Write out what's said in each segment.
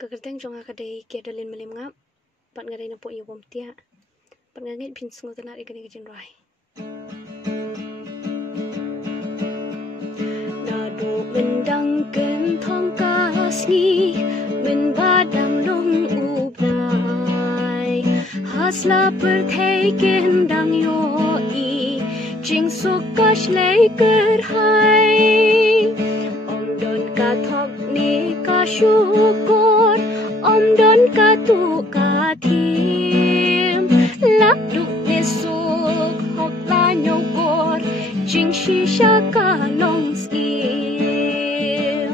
Kekerteng jonga kadai kia dalin melim ngap, pat ngadai na po iyo bom tia, pat ngangit pin sengu tenar ikan ikan rai. Nado mendang ken thong kasni, men badang long ubnai, hasla perthei ken dang yo I, jing sukash lei kerhai. Om don ka thok ni ka syukur, om don ka tu ka thim, lak duk ni suk hok la nyogor, jing shisha ka long skim.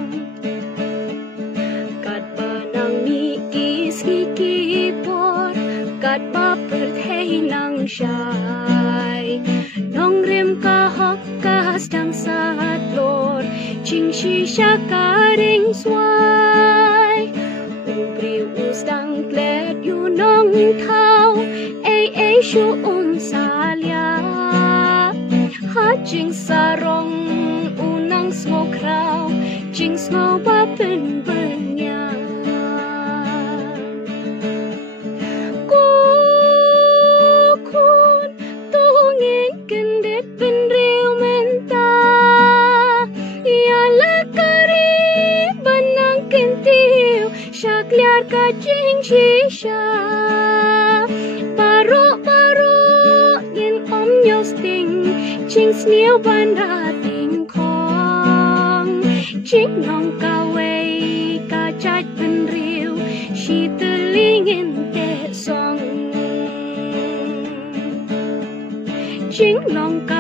Kat banang mi kis ki por, kat ba perthei nang shai, nong rim ka hok kas dang sat lor, jing shisha ka ring swai. Ubri usdang gled yu nong thao, ay shu salia, ha jing sarong unang smo krau, jing smo ba pen benya. Kun tungin kendet pen riu menta, ya lakari banang kentiu, syakliar ka jing shisha. Baro yin om yosting, jing snew banda ting kong, jing nong ka wei ka chat pen riu, shi teling in te song, jing nong ka